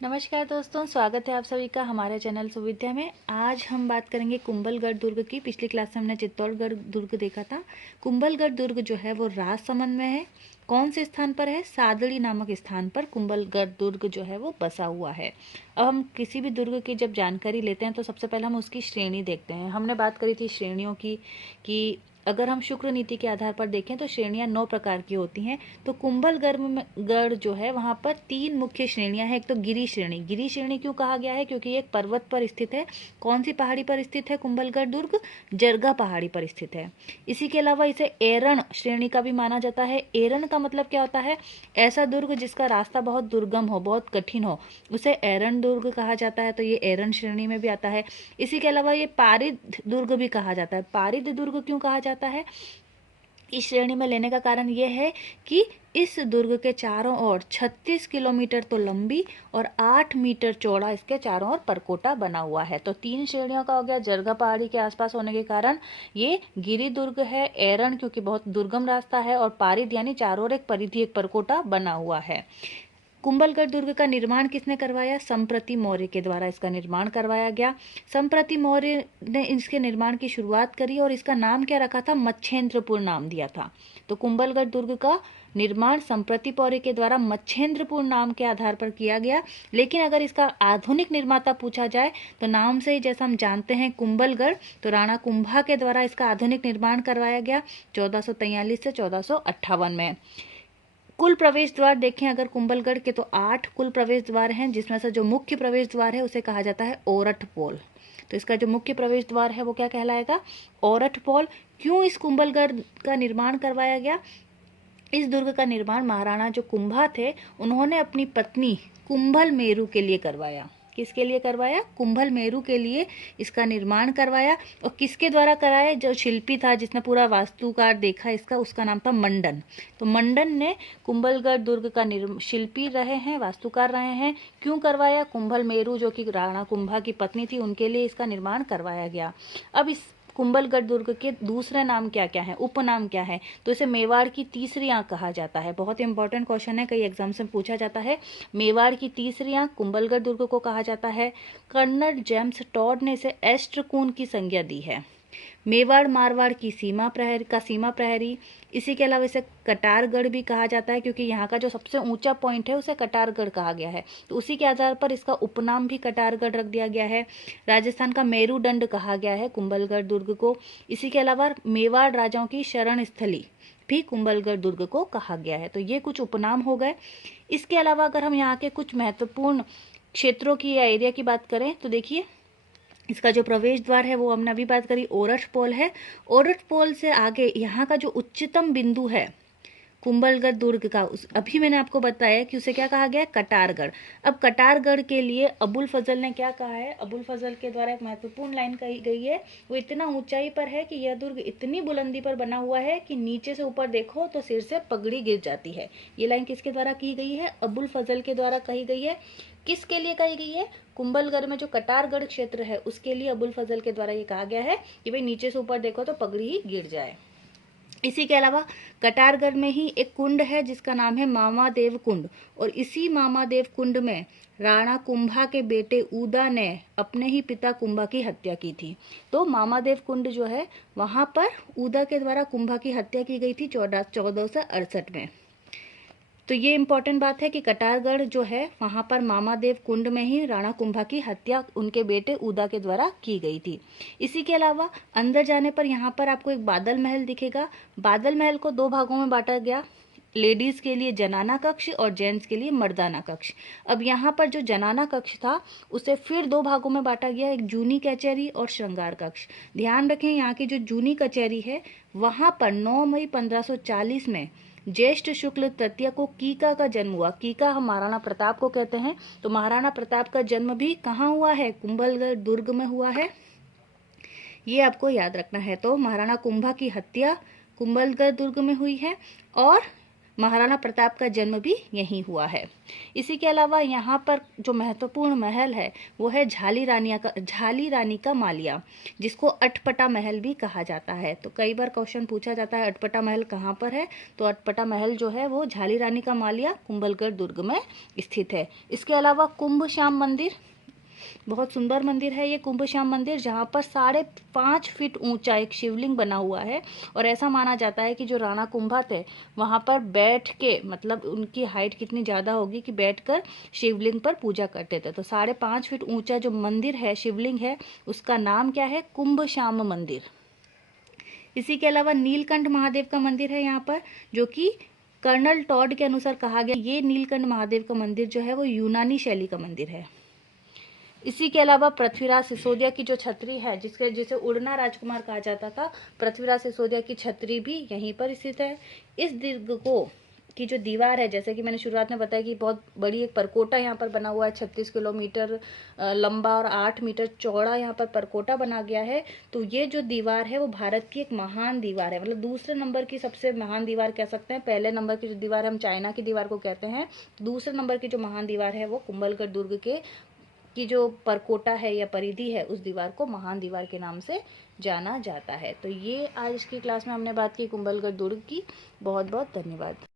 नमस्कार दोस्तों, स्वागत है आप सभी का हमारे चैनल सुविद्या में। आज हम बात करेंगे कुंभलगढ़ दुर्ग की। पिछली क्लास में हमने चित्तौड़गढ़ दुर्ग देखा था। कुंभलगढ़ दुर्ग जो है वो राजसमंद में है। कौन से स्थान पर है? सादड़ी नामक स्थान पर कुंभलगढ़ दुर्ग जो है वो बसा हुआ है। अब हम किसी भी दुर्ग की जब जानकारी लेते हैं तो सबसे पहले हम उसकी श्रेणी देखते हैं। हमने बात करी थी श्रेणियों की कि अगर हम शुक्र नीति के आधार पर देखें तो श्रेणियां 9 प्रकार की होती हैं। तो कुंभलगढ़ में गढ़ जो है वहां पर 3 मुख्य श्रेणियां हैं। एक तो गिरी श्रेणी। गिरी श्रेणी क्यों कहा गया है? क्योंकि एक पर्वत पर स्थित है। कौन सी पहाड़ी पर स्थित है कुंभलगढ़ दुर्ग? जरगा पहाड़ी पर स्थित है। इसी के अलावा इसे एरण श्रेणी का भी माना जाता है। एरण का मतलब क्या होता है? ऐसा दुर्ग जिसका रास्ता बहुत दुर्गम हो, बहुत कठिन हो, उसे एरण दुर्ग कहा जाता है। तो ये एरण श्रेणी में भी आता है। इसी के अलावा ये पारिद दुर्ग भी कहा जाता है। पारिद दुर्ग क्यों कहा जाता है? इस श्रेणी में लेने का कारण यह है कि इस दुर्ग के चारों ओर 36 किलोमीटर तो लंबी और 8 मीटर चौड़ा इसके चारों ओर परकोटा बना हुआ है। तो 3 श्रेणियों का हो गया। जरगा पहाड़ी के आसपास होने के कारण ये गिरी दुर्ग है। एरण क्योंकि बहुत दुर्गम रास्ता है, और पारिद यानी चारों ओर एक परिधि, एक परकोटा बना हुआ है। कुंभलगढ़ दुर्ग का निर्माण किसने करवाया? संप्रति मौर्य के द्वारा इसका निर्माण करवाया गया। संप्रति मौर्य ने इसके निर्माण की शुरुआत करी और इसका नाम क्या रखा था? मच्छेंद्रपुर नाम दिया था। तो कुंभलगढ़ दुर्ग का निर्माण संप्रति मौर्य के द्वारा मच्छेंद्रपुर नाम के आधार पर किया गया। लेकिन अगर इसका आधुनिक निर्माता पूछा जाए तो नाम से ही जैसा हम जानते हैं कुंभलगढ़, तो राणा कुंभा के द्वारा इसका आधुनिक निर्माण करवाया गया 1443 से 1458 में। कुल प्रवेश द्वार देखें अगर कुंभलगढ़ के, तो 8 कुल प्रवेश द्वार हैं, जिसमें से जो मुख्य प्रवेश द्वार है उसे कहा जाता है ओरठ पोल। तो इसका जो मुख्य प्रवेश द्वार है वो क्या कहलाएगा? ओरठ पोल। क्यों इस कुंभलगढ़ का निर्माण करवाया गया? इस दुर्ग का निर्माण महाराणा जो कुंभा थे उन्होंने अपनी पत्नी कुंभल मेरू के लिए करवाया। किसके लिए करवाया? कुंभल मेरू के लिए इसका निर्माण करवाया। और किसके द्वारा कराया? जो शिल्पी था जिसने पूरा वास्तुकार देखा इसका, उसका नाम था मंडन। तो मंडन ने कुंभलगढ़ दुर्ग का शिल्पी रहे हैं, वास्तुकार रहे हैं। क्यों करवाया? कुंभल मेरू जो कि राणा कुंभा की पत्नी थी उनके लिए इसका निर्माण करवाया गया। अब इस कुंभलगढ़ दुर्ग के दूसरे नाम क्या क्या है, उपनाम क्या है? तो इसे मेवाड़ की तीसरी आंख कहा जाता है। बहुत इंपॉर्टेंट क्वेश्चन है, कई एग्जाम से पूछा जाता है। मेवाड़ की तीसरी आंख कुंभलगढ़ दुर्ग को कहा जाता है। कर्नल जेम्स टॉड ने इसे एस्ट्रकून की संज्ञा दी है। मेवाड़ मारवाड़ की सीमा प्रहरी। इसी के अलावा इसे कटारगढ़ भी कहा जाता है, क्योंकि यहाँ का जो सबसे ऊंचा पॉइंट है उसे कटारगढ़ कहा गया है। तो उसी के आधार पर इसका उपनाम भी कटारगढ़ रख दिया गया है। राजस्थान का मेरुदंड कहा गया है कुंभलगढ़ दुर्ग को। इसी के अलावा मेवाड़ राजाओं की शरण स्थली भी कुंभलगढ़ दुर्ग को कहा गया है। तो ये कुछ उपनाम हो गए। इसके अलावा अगर हम यहाँ के कुछ महत्वपूर्ण क्षेत्रों की या एरिया की बात करें तो देखिए, इसका जो प्रवेश द्वार है वो हमने अभी बात करी, ओरठ पोल है। ओरठ पोल से आगे यहाँ का जो उच्चतम बिंदु है कुंभलगढ़ दुर्ग का, अभी मैंने आपको बताया कि उसे क्या कहा गया? कटारगढ़। अब कटारगढ़ के लिए अबुल फजल ने क्या कहा है? अबुल फजल के द्वारा एक महत्वपूर्ण लाइन कही गई है। वो इतना ऊंचाई पर है कि यह दुर्ग इतनी बुलंदी पर बना हुआ है कि नीचे से ऊपर देखो तो सिर से पगड़ी गिर जाती है। ये लाइन किसके द्वारा की गई है? अबुल फजल के द्वारा कही गई है। किसके लिए कही गई है? कुंभलगढ़ में जो कटारगढ़ क्षेत्र है उसके लिए अबुल फजल के द्वारा ये कहा गया है कि भाई नीचे से ऊपर देखो तो पगड़ी ही गिर जाए। इसी के अलावा कटारगढ़ में ही एक कुंड है जिसका नाम है मामादेव कुंड, और इसी मामादेव कुंड में राणा कुंभा के बेटे उदा ने अपने ही पिता कुंभा की हत्या की थी। तो मामादेव कुंड जो है वहां पर उदा के द्वारा कुंभा की हत्या की गई थी 1468 में। तो ये इंपॉर्टेंट बात है कि कटारगढ़ जो है वहां पर मामादेव कुंड में ही राणा कुंभा की हत्या उनके बेटे उदा के द्वारा की गई थी। इसी के अलावा अंदर जाने पर यहाँ पर आपको एक बादल महल दिखेगा। बादल महल को 2 भागों में बांटा गया, लेडीज के लिए जनाना कक्ष और जेंट्स के लिए मर्दाना कक्ष। अब यहाँ पर जो जनाना कक्ष था उसे फिर 2 भागों में बांटा गया, एक जूनी कचहरी और श्रृंगार कक्ष। ध्यान रखें, यहाँ की जो जूनी कचहरी है वहां पर 9 मई 1540 में ज्येष्ठ शुक्ल तृतीया को कीका का जन्म हुआ। कीका हम महाराणा प्रताप को कहते हैं। तो महाराणा प्रताप का जन्म भी कहाँ हुआ है? कुंभलगढ़ दुर्ग में हुआ है। ये आपको याद रखना है। तो महाराणा कुंभा की हत्या कुंभलगढ़ दुर्ग में हुई है, और महाराणा प्रताप का जन्म भी यहीं हुआ है। इसी के अलावा यहाँ पर जो महत्वपूर्ण महल है वो है झाली रानी का मालिया, जिसको अटपटा महल भी कहा जाता है। तो कई बार क्वेश्चन पूछा जाता है अटपटा महल कहाँ पर है, तो अटपटा महल जो है वो झाली रानी का मालिया कुंभलगढ़ दुर्ग में स्थित है। इसके अलावा कुंभ श्याम मंदिर, बहुत सुंदर मंदिर है ये कुंभ श्याम मंदिर, जहाँ पर 5.5 फीट ऊंचा एक शिवलिंग बना हुआ है। और ऐसा माना जाता है कि जो राणा कुंभा थे वहाँ पर बैठ के, मतलब उनकी हाइट कितनी ज़्यादा होगी कि बैठकर शिवलिंग पर पूजा करते थे। तो 5.5 फीट ऊंचा जो मंदिर है, शिवलिंग है, उसका नाम क्या है? कुंभ श्याम मंदिर। इसी के अलावा नीलकंठ महादेव का मंदिर है यहाँ पर, जो कि कर्नल टॉड के अनुसार कहा गया ये नीलकंठ महादेव का मंदिर जो है वो यूनानी शैली का मंदिर है। इसी के अलावा पृथ्वीराज सिसोदिया की जो छतरी है, जिसे उड़ना राजकुमार कहा जाता था, पृथ्वीराज सिसोदिया की छतरी भी यहीं पर स्थित है। इस दुर्ग को की जो दीवार है, जैसे कि मैंने शुरुआत में बताया कि बहुत बड़ी एक परकोटा यहाँ पर बना हुआ है, 36 किलोमीटर लंबा और 8 मीटर चौड़ा यहाँ पर परकोटा बना गया है। तो ये जो दीवार है वो भारत की एक महान दीवार है, मतलब दूसरे नंबर की सबसे महान दीवार कह सकते हैं। पहले नंबर की जो दीवार हम चाइना की दीवार को कहते हैं, दूसरे नंबर की जो महान दीवार है वो कुंभलगढ़ दुर्ग की जो परकोटा है या परिधि है, उस दीवार को महान दीवार के नाम से जाना जाता है। तो ये आज की क्लास में हमने बात की कुंभलगढ़ दुर्ग की। बहुत बहुत धन्यवाद।